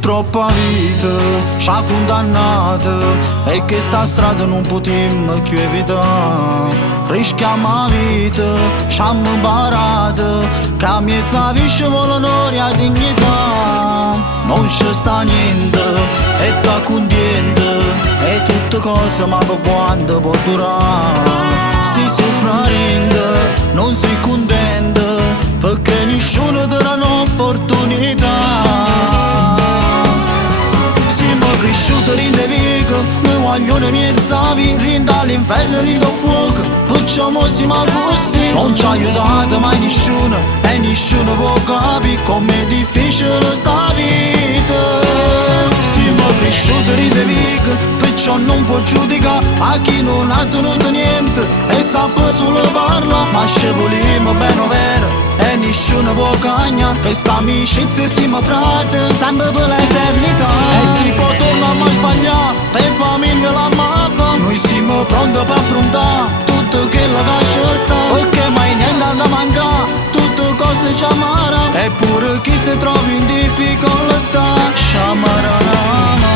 Troppa vita și-a condannată e che sta strada non potremmo più evitare. Rischiamo la vita, ci-am imparato che a mezza vita vuole onore e dignità. Non ci sta niente e sta contenta e tutte cose ma per quanto può durare. Si soffrendo, non si contenta perché nessuno ti dà un'opportunità. Cresciuto in de vico, noi vogliono niente rinda all'inferno, rinda al fuoco. Facciamo siamo così, non ci ha aiutato mai nessuno e nessuno può capire com'è difficile sta vita. Siamo cresciuti in de vico, perciò non può giudicare a chi non ha tenuto niente e sa solo parla. Ma ci vogliamo bene vero e nessuno può cagnare. Questa amicizia siamo frate, sempre per l'eternità. E si può tornare a sbagliare, per famiglia la mafia. Noi siamo pronti per affrontare tutto quello che ci sta, perché mai niente da mancare, tutte cose ci amara. Eppure chi si trova in difficoltà ci amarà la mano.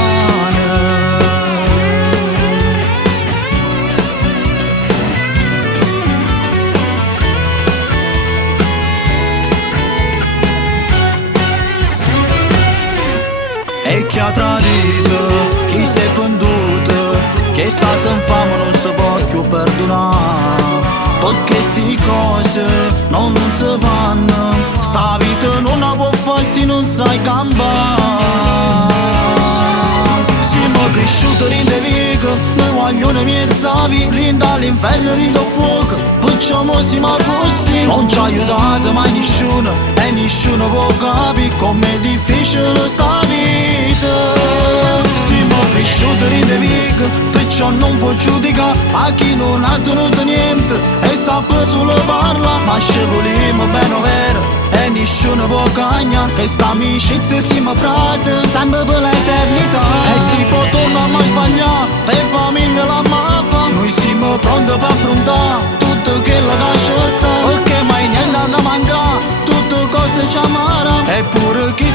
E chi ha tradito, chi si è penduto, chi è stato infame non si può più perdonare. Perché sti cose non si fanno, sta vita non la può fare se non sai campare. Siamo cresciuti in de vico, noi vogliono miezza rinda all'inferno, rinda al fuoco. Facciamo siamo così, non ci ha aiutato mai nessuno e nessuno può capire com'è difficile sta vita. Siamo cresciuti in de vico, perciò non può giudicare a chi non ha tenuto niente e sa solo parla. Ma ci vogliamo bene vero e nessuno può cagnare. Questa amicizia siamo frate, sempre per l'eternità. E si può tornare a sbagliare, per famiglia la mafia. Noi siamo pronti per affrontare tutto quello che ci sta, perché mai niente da mancare, tutte cose ci amara. Eppure chi